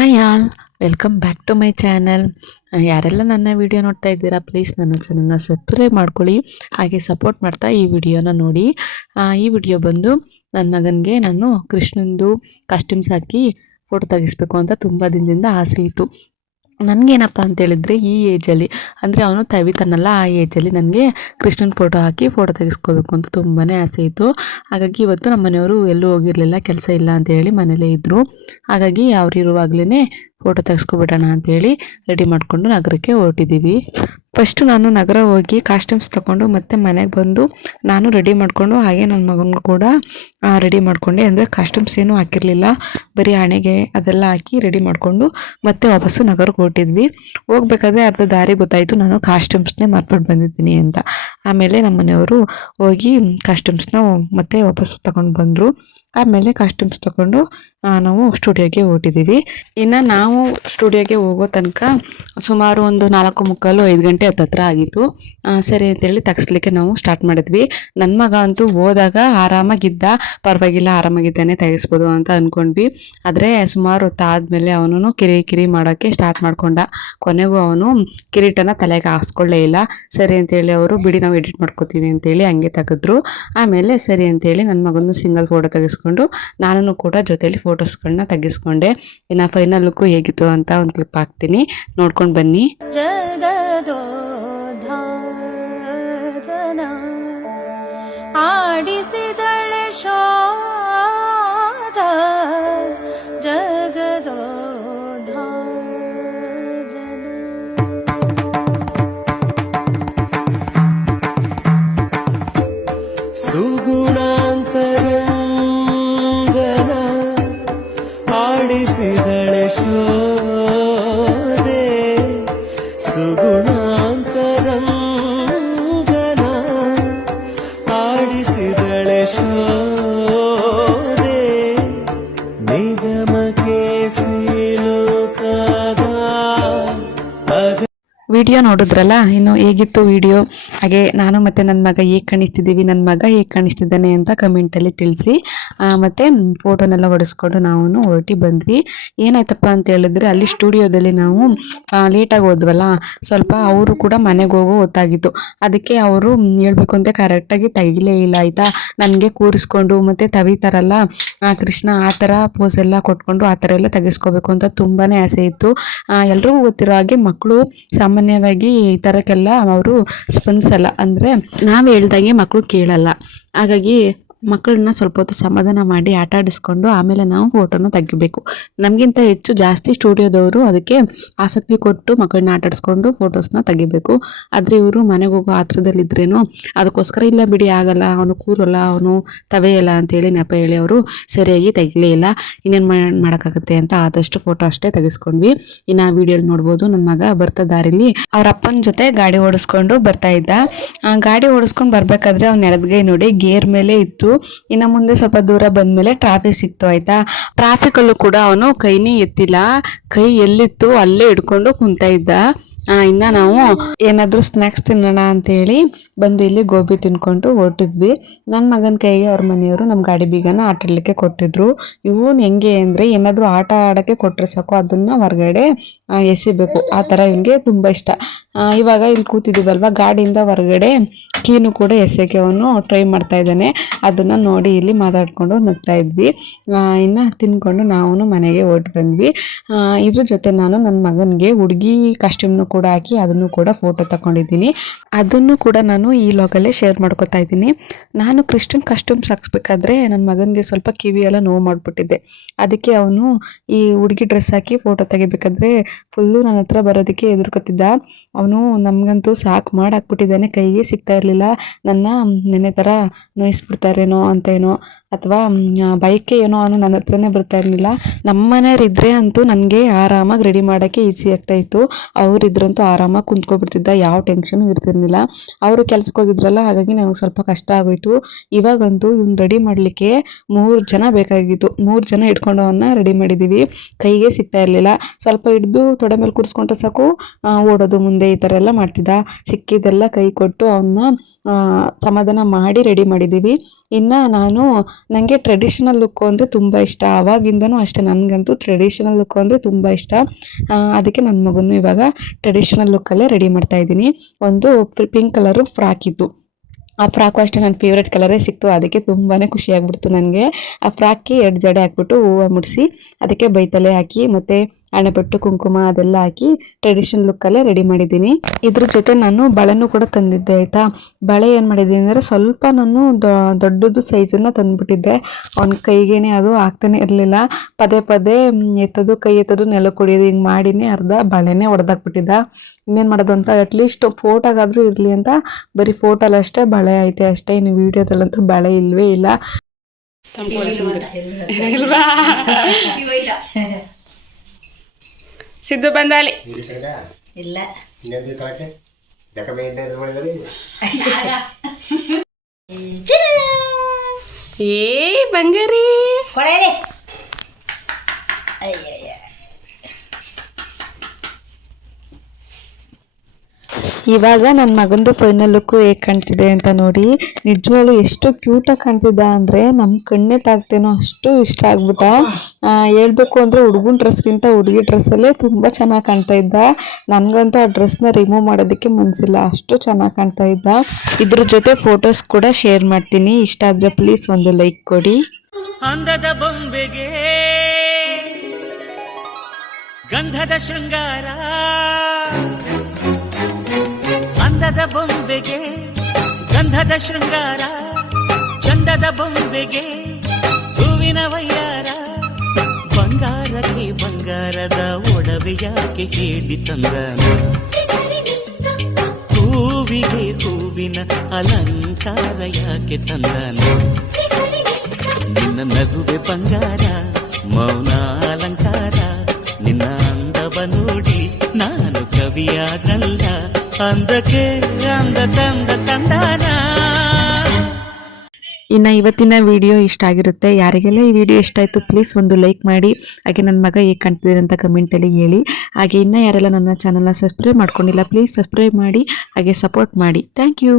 Hi all, welcome back to my channel. ಯಾರೆಲ್ಲ ನನ್ನ video ನೋಡ್ತಾ ಇದ್ದೀರಾ, ಪ್ಲೀಸ್ ನನ್ನ ಚಾನಲ್ನ ಸಬ್ಸ್ಕ್ರೈಬ್ ಮಾಡ್ಕೊಳ್ಳಿ, ಹಾಗೆ ಸಪೋರ್ಟ್ ಮಾಡ್ತಾ ಈ ವಿಡಿಯೋನ ನೋಡಿ. ಈ ವಿಡಿಯೋ ಬಂದು ನನ್ನ ಮಗನಿಗೆ ನಾನು ಕೃಷ್ಣಂದು ಕಾಸ್ಟ್ಯೂಮ್ಸ್ ಹಾಕಿ ಫೋಟೋ ತೆಗಿಸ್ಬೇಕು ಅಂತ ತುಂಬ ದಿನದಿಂದ ಆಸೆ ಇತ್ತು. ನನಗೇನಪ್ಪ ಅಂತೇಳಿದರೆ ಈ ಏಜಲ್ಲಿ ಅಂದರೆ ಅವನು ತವಿತಾನಲ್ಲ, ಆ ಏಜಲ್ಲಿ ನನಗೆ ಕೃಷ್ಣನ ಫೋಟೋ ಹಾಕಿ ಫೋಟೋ ತೆಗೆಸ್ಕೋಬೇಕು ಅಂತ ತುಂಬಾ ಆಸೆ ಇತ್ತು. ಹಾಗಾಗಿ ಇವತ್ತು ನಮ್ಮ ಮನೆಯವರು ಎಲ್ಲೂ ಹೋಗಿರಲಿಲ್ಲ, ಕೆಲಸ ಇಲ್ಲ ಅಂತೇಳಿ ಮನೇಲೇ ಇದ್ದರು. ಹಾಗಾಗಿ ಅವ್ರು ಇರುವಾಗಲೇ ಫೋಟೋ ತೆಗೆಸ್ಕೊಬಿಡೋಣ ಅಂತೇಳಿ ರೆಡಿ ಮಾಡಿಕೊಂಡು ನಗರಕ್ಕೆ ಹೊರಟಿದ್ದೀವಿ. ಫಸ್ಟು ನಾನು ನಗರ ಹೋಗಿ ಕಾಸ್ಟ್ಯೂಮ್ಸ್ ತೊಗೊಂಡು ಮತ್ತೆ ಮನೆಗೆ ಬಂದು ನಾನು ರೆಡಿ ಮಾಡಿಕೊಂಡು ಹಾಗೆ ನನ್ನ ಮಗನಿಗೂ ಕೂಡ ರೆಡಿ ಮಾಡಿಕೊಂಡೆ. ಅಂದರೆ ಕಾಸ್ಟ್ಯೂಮ್ಸ್ ಏನೂ ಹಾಕಿರಲಿಲ್ಲ, ಬರೀ ಹಣೆಗೆ ಅದೆಲ್ಲ ಹಾಕಿ ರೆಡಿ ಮಾಡಿಕೊಂಡು ಮತ್ತೆ ವಾಪಸ್ಸು ನಗರಕ್ಕೆ ಹೊರಟಿದ್ವಿ. ಹೋಗ್ಬೇಕಾದ್ರೆ ಅರ್ಧ ದಾರಿ ಗೊತ್ತಾಯಿತು ನಾನು ಕಾಸ್ಟ್ಯೂಮ್ಸ್ನೇ ಮರ್ಬಿಟ್ಟು ಬಂದಿದ್ದೀನಿ ಅಂತ. ಆಮೇಲೆ ನಮ್ಮ ಮನೆಯವರು ಹೋಗಿ ಕಾಸ್ಟ್ಯೂಮ್ಸ್ನ ಮತ್ತೆ ವಾಪಸ್ಸು ತಗೊಂಡು ಬಂದರು. ಆಮೇಲೆ ಕಾಸ್ಟ್ಯೂಮ್ಸ್ ತೊಗೊಂಡು ನಾವು ಸ್ಟುಡಿಯೋಗೆ ಹೊರಟಿದ್ದೀವಿ. ಇನ್ನು ನಾವು ಸ್ಟುಡಿಯೋಗೆ ಹೋಗೋ ತನಕ ಸುಮಾರು ಒಂದು 4:45 ಗಂಟೆ ಹತ್ತತ್ರ ಆಗಿತ್ತು. ಸರಿ ಅಂತೇಳಿ ತೆಗಿಸ್ಲಿಕ್ಕೆ ನಾವು ಸ್ಟಾರ್ಟ್ ಮಾಡಿದ್ವಿ. ನನ್ನ ಮಗ ಅಂತೂ ಹೋದಾಗ ಆರಾಮಾಗಿದ್ದ, ಪರವಾಗಿಲ್ಲ ಆರಾಮಾಗಿದ್ದಾನೆ, ತೆಗಿಸ್ಬೋದು ಅಂತ ಅಂದ್ಕೊಂಡ್ವಿ. ಆದರೆ ಸುಮಾರು ಹೊತ್ತಾದ್ಮೇಲೆ ಅವನು ಕಿರಿ ಮಾಡೋಕ್ಕೆ ಸ್ಟಾರ್ಟ್ ಮಾಡ್ಕೊಂಡ. ಕೊನೆಗೂ ಅವನು ಕಿರೀಟನ ತಲೆಗೆ ಹಾಕ್ಸ್ಕೊಳ್ಳೇ ಇಲ್ಲ. ಸರಿ ಅಂತೇಳಿ ಅವರು ಬಿಡಿ ನಾವು ಎಡಿಟ್ ಮಾಡ್ಕೋತೀವಿ ಅಂತೇಳಿ ಹಂಗೆ ತೆಗೆದ್ರು. ಆಮೇಲೆ ಸರಿ ಅಂತೇಳಿ ನನ್ನ ಮಗನೂ ಸಿಂಗಲ್ ಫೋಟೋ ತೆಗೆಸ್ಕೊಂಡು ನಾನು ಕೂಡ ಜೊತೆಲಿ ಫೋಟೋಸ್ಗಳನ್ನ ತೆಗೆಸ್ಕೊಂಡೆ. ಇನ್ನು ಫೈನಲ್ ಲುಕ್ಕು ಹೇಗಿತ್ತು ಅಂತ ಒಂದು ಕ್ಲಿಪ್ ಹಾಕ್ತೀನಿ, ನೋಡ್ಕೊಂಡು ಬನ್ನಿ. ಆಡಿಸಿದಳೆ ಶೋಧ ಸುಗುಣಾಂತರಂಗನ ಆಡಿಸಿದಳೆ ಶೋಧೆ, ಸುಗುಣಾಂತರಂಗನ ಆಡಿಸಿದಳೆ ಶೋಧೆ, ನಿಗಮಕ್ಕೆ ಸಿಲುಕದ ವಿಡಿಯೋ ನೋಡಿದ್ರಲ್ಲ, ಇನ್ನು ಹೇಗಿತ್ತು ವಿಡಿಯೋ, ಹಾಗೆ ನಾನು ಮತ್ತು ನನ್ನ ಮಗ ಹೇಗೆ ಕಾಣಿಸ್ತಿದ್ದೀವಿ, ನನ್ನ ಮಗ ಹೇಗೆ ಕಾಣಿಸ್ತಿದ್ದಾನೆ ಅಂತ ಕಮೆಂಟಲ್ಲಿ ತಿಳಿಸಿ. ಮತ್ತು ಫೋಟೋನೆಲ್ಲ ಹೊಡೆಸ್ಕೊಂಡು ನಾವು ಹೊರಟಿ ಬಂದ್ವಿ. ಏನಾಯ್ತಪ್ಪ ಅಂತ ಹೇಳಿದ್ರೆ ಅಲ್ಲಿ ಸ್ಟುಡಿಯೋದಲ್ಲಿ ನಾವು ಲೇಟಾಗಿ ಹೋದ್ವಲ್ಲ, ಸ್ವಲ್ಪ ಅವರು ಕೂಡ ಮನೆಗೆ ಹೋಗೋ ಹೊತ್ತಾಗಿತ್ತು. ಅದಕ್ಕೆ ಅವರು ಹೇಳ್ಬೇಕು ಅಂತ ಕರೆಕ್ಟಾಗಿ ತೆಗಿಲೇ ಇಲ್ಲ ಆಯಿತಾ. ನನಗೆ ಕೂರಿಸ್ಕೊಂಡು ಮತ್ತು ತವಿತಾರಲ್ಲ ಕೃಷ್ಣ ಆ ಥರ ಪೋಸ್ ಎಲ್ಲ ಕೊಟ್ಕೊಂಡು ಆ ಥರ ಎಲ್ಲ ತೆಗೆಸ್ಕೋಬೇಕು ಅಂತ ತುಂಬಾ ಆಸೆ ಇತ್ತು. ಎಲ್ರಿಗೂ ಗೊತ್ತಿರೋ ಹಾಗೆ ಮಕ್ಕಳು ಸಾಮಾನ್ಯವಾಗಿ ಈ ಥರಕ್ಕೆಲ್ಲ ಅವರು ಸ್ಪಂದಿಸಲ್ಲ, ಅಂದರೆ ನಾವು ಹೇಳ್ದಂಗೆ ಮಕ್ಕಳು ಕೇಳಲ್ಲ. ಹಾಗಾಗಿ ಮಕ್ಕಳನ್ನ ಸ್ವಲ್ಪ ಹೊತ್ತು ಸಮಾಧಾನ ಮಾಡಿ ಆಟ ಆಡಿಸ್ಕೊಂಡು ಆಮೇಲೆ ನಾವು ಫೋಟೋನ ತೆಗಿಬೇಕು. ನಮಗಿಂತ ಹೆಚ್ಚು ಜಾಸ್ತಿ ಸ್ಟುಡಿಯೋದವರು ಅದಕ್ಕೆ ಆಸಕ್ತಿ ಕೊಟ್ಟು ಮಕ್ಕಳನ್ನ ಆಟ ಆಡಿಸ್ಕೊಂಡು ಫೋಟೋಸ್ನ ತೆಗಿಬೇಕು. ಆದರೆ ಇವರು ಮನೆಗೆ ಹೋಗೋ ಆತ್ರದಲ್ಲಿದ್ರೇನೋ ಅದಕ್ಕೋಸ್ಕರ ಇಲ್ಲ ಬಿಡಿ ಆಗಲ್ಲ, ಅವನು ಕೂರಲ್ಲ, ಅವನು ತವೆಯಲ್ಲ ಅಂತೇಳಿ ನೆಪ ಹೇಳಿ ಅವರು ಸರಿಯಾಗಿ ತೆಗಿಲೇ ಇಲ್ಲ. ಇನ್ನೇನು ಮಾಡೋಕ್ಕಾಗುತ್ತೆ ಅಂತ ಆದಷ್ಟು ಫೋಟೋ ಅಷ್ಟೇ ತೆಗೆಸ್ಕೊಂಡ್ವಿ. ಇನ್ನು ಆ ವಿಡಿಯೋಲಿ ನೋಡ್ಬೋದು ನನ್ನ ಮಗ ಬರ್ತಾ ದಾರಿಲಿ ಅವ್ರ ಅಪ್ಪನ ಜೊತೆ ಗಾಡಿ ಓಡಿಸ್ಕೊಂಡು ಬರ್ತಾ ಇದ್ದ. ಗಾಡಿ ಓಡಿಸ್ಕೊಂಡು ಬರ್ಬೇಕಾದ್ರೆ ಅವ್ನ ಎಡದ್ಗೈ ನೋಡಿ ಗೇರ್ ಮೇಲೆ ಇತ್ತು. ಇನ್ನು ಮುಂದೆ ಸ್ವಲ್ಪ ದೂರ ಬಂದ್ಮೇಲೆ ಟ್ರಾಫಿಕ್ ಸಿಕ್ತು ಆಯ್ತಾ. ಟ್ರಾಫಿಕ್ ಅಲ್ಲೂ ಕೂಡ ಅವನು ಕೈನೇ ಎತ್ತಿಲ್ಲ, ಕೈ ಎಲ್ಲಿತ್ತು ಅಲ್ಲೇ ಹಿಡ್ಕೊಂಡು ಕುಂತ ಇದ್ದ. ಇನ್ನು ನಾವು ಏನಾದರೂ ಸ್ನ್ಯಾಕ್ಸ್ ತಿನ್ನೋಣ ಅಂತೇಳಿ ಬಂದು ಇಲ್ಲಿ ಗೋಬಿ ತಿನ್ಕೊಂಡು ಹೊರಟಿದ್ವಿ. ನನ್ನ ಮಗನ ಕೈಗೆ ಅವ್ರ ಮನೆಯವರು ನಮ್ಮ ಗಾಡಿ ಬೀಗನ ಆಟ ಆಡಲಿಕ್ಕೆ ಕೊಟ್ಟಿದ್ರು. ಇವನು ಹೆಂಗೆ ಅಂದರೆ ಏನಾದರೂ ಆಟ ಆಡೋಕ್ಕೆ ಕೊಟ್ಟರೆ ಸಾಕು ಅದನ್ನು ಹೊರಗಡೆ ಎಸಿಬೇಕು, ಆ ಥರ ಇವನಿಗೆ ತುಂಬ ಇಷ್ಟ. ಇವಾಗ ಇಲ್ಲಿ ಕೂತಿದ್ದೀವಲ್ವ, ಗಾಡಿಯಿಂದ ಹೊರಗಡೆ ಕೀನು ಕೂಡ ಎಸೆಯೋಕ್ಕೆ ಅವನು ಟ್ರೈ ಮಾಡ್ತಾ ಇದ್ದಾನೆ. ಅದನ್ನು ನೋಡಿ ಇಲ್ಲಿ ಮಾತಾಡ್ಕೊಂಡು ನಗ್ತಾ ಇದ್ವಿ. ಇನ್ನು ತಿನ್ಕೊಂಡು ನಾವು ಮನೆಗೆ ಹೊರಟು ಬಂದ್ವಿ. ಇದ್ರ ಜೊತೆ ನಾನು ನನ್ನ ಮಗನಿಗೆ ಹುಡುಗಿ ಕಾಸ್ಟ್ಯೂಮ್ನು ಕೂಡ ಹಾಕಿ ಅದನ್ನು ಕೂಡ ಫೋಟೋ ತಗೊಂಡಿದ್ದೀನಿ. ಅದನ್ನು ಕೂಡ ನಾನು ಈ ಲಾಗಲ್ಲೇ ಶೇರ್ ಮಾಡ್ಕೊತಾ ಇದ್ದೀನಿ. ನಾನು ಕ್ರಿಶ್ಚಿಯನ್ ಕಾಸ್ಟ್ಯೂಮ್ಸ್ ಹಾಕ್ಸ್ಬೇಕಾದ್ರೆ ನನ್ನ ಮಗನಿಗೆ ಸ್ವಲ್ಪ ಕಿವಿಯೆಲ್ಲ ನೋವು ಮಾಡಿಬಿಟ್ಟಿದ್ದೆ. ಅದಕ್ಕೆ ಅವನು ಈ ಹುಡುಗಿ ಡ್ರೆಸ್ ಹಾಕಿ ಫೋಟೋ ತೆಗಿಬೇಕಾದ್ರೆ ಫುಲ್ಲು ನನ್ನ ಹತ್ರ ಬರೋದಕ್ಕೆ ಎದುರ್ಕೊತಿದ್ದ. ಅವನು ನಮಗಂತೂ ಸಾಕು ಮಾಡಿ ಹಾಕ್ಬಿಟ್ಟಿದ್ದಾನೆ, ಕೈಗೆ ಸಿಗ್ತಾ ಇರಲಿಲ್ಲ. ನನ್ನ ನೆನೆ ಥರ ನೋಯಿಸ್ಬಿಡ್ತಾರೇನೋ ಅಂತೇನೋ ಅಥವಾ ಬೈಕೆ ಏನೋ ಅವನು ನನ್ನ ಹತ್ರನೇ ಬರ್ತಾ ಇರಲಿಲ್ಲ. ನಮ್ಮ ಮನೆಯವರಿದ್ದರೆ ಅಂತೂ ನನಗೆ ಆರಾಮಾಗಿ ರೆಡಿ ಮಾಡೋಕ್ಕೆ ಈಸಿ ಆಗ್ತಾಯಿತ್ತು. ಅವರಿದ್ರಂತೂ ಆರಾಮಾಗಿ ಕುಂತ್ಕೊಬಿಡ್ತಿದ್ದ, ಯಾವ ಟೆನ್ಷನು ಇರ್ತಿರ್ಲಿಲ್ಲ. ಅವರು ಕೆಲ್ಸಕ್ಕೆ ಹೋಗಿದ್ರಲ್ಲ, ಹಾಗಾಗಿ ನನಗೆ ಸ್ವಲ್ಪ ಕಷ್ಟ ಆಗೋಯ್ತು. ಇವಾಗಂತೂ ಇವ್ನು ರೆಡಿ ಮಾಡಲಿಕ್ಕೆ 3 ಜನ ಬೇಕಾಗಿತ್ತು. 3 ಜನ ಇಟ್ಕೊಂಡು ಅವನ್ನ ರೆಡಿ ಮಾಡಿದ್ದೀವಿ. ಕೈಗೆ ಸಿಗ್ತಾ ಇರಲಿಲ್ಲ. ಸ್ವಲ್ಪ ಹಿಡಿದು ತೊಡೆ ಮೇಲೆ ಕೂರಿಸ್ಕೊಂಡ್ರೆ ಸಾಕು ಓಡೋದು ಮುಂದೆ ಈ ಥರ ಎಲ್ಲ ಮಾಡ್ತಿದ್ದ. ಸಿಕ್ಕಿದ್ದೆಲ್ಲ ಕೈ ಕೊಟ್ಟು ಅವನ್ನ ಸಮಾಧಾನ ಮಾಡಿ ರೆಡಿ ಮಾಡಿದ್ದೀವಿ. ಇನ್ನು ನಾನು ನನಗೆ ಟ್ರೆಡಿಷನಲ್ ಲುಕ್ಕು ಅಂದರೆ ತುಂಬ ಇಷ್ಟ. ಆವಾಗಿಂದನೂ ಅಷ್ಟೇ, ನನಗಂತೂ ಟ್ರೆಡಿಷನಲ್ ಲುಕ್ಕು ಅಂದರೆ ತುಂಬ ಇಷ್ಟ. ಅದಕ್ಕೆ ನನ್ನ ಮಗನೂ ಇವಾಗ ಟ್ರೆಡಿಷನಲ್ ಲುಕ್ಕಲ್ಲೇ ರೆಡಿ ಮಾಡ್ತಾ ಇದ್ದೀನಿ. ಒಂದು ಪಿಂಕ್ ಕಲರು ಫ್ರಾಕ್ ಇತ್ತು. ಆ ಫ್ರಾಕು ಅಷ್ಟೇ ನನ್ನ ಫೇವ್ರೆಟ್ ಕಲರೇ ಸಿಕ್ತು. ಅದಕ್ಕೆ ತುಂಬಾ ಖುಷಿ ಆಗ್ಬಿಡ್ತು ನನಗೆ. ಆ ಫ್ರಾಕ್ಗೆ 2 ಜಡೆ ಹಾಕ್ಬಿಟ್ಟು ಹೂವು ಮುಡಿಸಿ ಅದಕ್ಕೆ ಬೈತಲೆ ಹಾಕಿ ಮತ್ತು ಹಣೆಪಟ್ಟು ಕುಂಕುಮ ಅದೆಲ್ಲ ಹಾಕಿ ಟ್ರೆಡಿಷನಲ್ ಲುಕ್ಕಲ್ಲೇ ರೆಡಿ ಮಾಡಿದ್ದೀನಿ. ಇದ್ರ ಜೊತೆ ನಾನು ಬಳೆನೂ ಕೂಡ ತಂದಿದ್ದೆ ಆಯಿತಾ. ಬಳೆ ಏನು ಮಾಡಿದ್ದೀನಿ ಅಂದರೆ ಸ್ವಲ್ಪ ನಾನು ದೊಡ್ಡದು ಸೈಜನ್ನು ತಂದುಬಿಟ್ಟಿದ್ದೆ. ಅವ್ನ ಕೈಗೇನೆ ಅದು ಆಗ್ತಾನೆ ಇರಲಿಲ್ಲ. ಪದೇ ಪದೇ ಎತ್ತೋದು ಕೈ ಎತ್ತೋದು ನೆಲ ಕೊಡಿಯೋದು ಹಿಂಗೆ ಮಾಡಿನೇ ಅರ್ಧ ಬಳೆನೇ ಹೊಡೆದಾಕ್ಬಿಟ್ಟಿದ್ದ. ಇನ್ನೇನು ಮಾಡೋದು ಅಂತ ಅಟ್ಲೀಸ್ಟ್ ಫೋಟೋಗಾದರೂ ಇರಲಿ ಅಂತ ಬರೀ ಫೋಟೋಲ್ಲಷ್ಟೇ ಬಳೆ ಐತೆ ಅಷ್ಟೇ. ಇನ್ನು ವಿಡಿಯೋದಲ್ಲಂತೂ ಬಳೆ ಇಲ್ವೇ ಇಲ್ಲ. ಸಿದ್ದು ಬಂದಾಲಿ ಇಲ್ಲ ಏ ಬಂಗಾರಿ ಇವಾಗ ನನ್ನ ಮಗಂದು ಫೈನಲ್ ಲುಕ್ಕು ಹೇಗೆ ಕಾಣ್ತಿದೆ ಅಂತ ನೋಡಿ. ನಿಜವಾಗ್ಲೂ ಎಷ್ಟು ಕ್ಯೂಟಾಗಿ ಕಾಣ್ತಿದ್ದ ಅಂದರೆ ನಮ್ಮ ಕಣ್ಣೇ ತಾಗ್ತೇನೋ ಅಷ್ಟು ಇಷ್ಟ ಆಗ್ಬಿಟ್ಟ. ಹೇಳ್ಬೇಕು ಅಂದರೆ ಹುಡುಗನ ಡ್ರೆಸ್ಗಿಂತ ಹುಡುಗಿ ಡ್ರೆಸ್ಸಲ್ಲೇ ತುಂಬ ಚೆನ್ನಾಗಿ ಕಾಣ್ತಾ ಇದ್ದ. ನನಗಂತೂ ಆ ಡ್ರೆಸ್ನ ರಿಮೂವ್ ಮಾಡೋದಕ್ಕೆ ಮನಸ್ಸಿಲ್ಲ, ಅಷ್ಟು ಚೆನ್ನಾಗಿ ಕಾಣ್ತಾ ಇದ್ದ. ಇದ್ರ ಜೊತೆ ಫೋಟೋಸ್ ಕೂಡ ಶೇರ್ ಮಾಡ್ತೀನಿ. ಇಷ್ಟ ಆದರೆ ಪ್ಲೀಸ್ ಒಂದು ಲೈಕ್ ಕೊಡಿ. ಅಂದದ ಬೊಂಬೆಗೆ ಗಂಧದ ಶೃಂಗಾರ, ಅಂದದ ಬೊಂಬೆಗೆ ಗಂಧದ ಶೃಂಗಾರ, ಚಂದದ ಬೊಂಬೆಗೆ ಹೂವಿನ ವಯ್ಯಾರ, ಬಂಗಾರಕ್ಕೆ ಬಂಗಾರದ ಒಡವೆಯಾಕೆ ಹೇಳಿ ತಂದನ, ಹೂವಿಗೆ ಹೂವಿನ ಅಲಂಕಾರ ಯಾಕೆ ತಂದನ, ನಿನ್ನ ನಗುವೆ ಬಂಗಾರ ಮೌನ ಅಲಂಕಾರ, ನಿನ್ನ ಅಂದವ ನೋಡಿ ನಾನು ಕವಿಯಾಗಲ್ಲ, ಅಂದಕ್ಕೆ ಅಂದ ತಂದ ತಂದಾನ. ಇನ್ನು ಇವತ್ತಿನ ವಿಡಿಯೋ ಇಷ್ಟ ಆಗಿರುತ್ತೆ. ಯಾರಿಗೆಲ್ಲ ಈ ವಿಡಿಯೋ ಇಷ್ಟ ಆಯಿತು ಪ್ಲೀಸ್ ಒಂದು ಲೈಕ್ ಮಾಡಿ. ಹಾಗೆ ನನ್ನ ಮಗ ಹೇಗೆ ಕಾಣ್ತಿದ್ದೀರ ಅಂತ ಕಮೆಂಟಲ್ಲಿ ಹೇಳಿ. ಹಾಗೆ ಇನ್ನೂ ಯಾರೆಲ್ಲ ನನ್ನ ಚಾನಲ್ನ ಸಬ್ಸ್ಕ್ರೈಬ್ ಮಾಡ್ಕೊಂಡಿಲ್ಲ ಪ್ಲೀಸ್ ಸಬ್ಸ್ಕ್ರೈಬ್ ಮಾಡಿ ಹಾಗೆ ಸಪೋರ್ಟ್ ಮಾಡಿ. Thank you.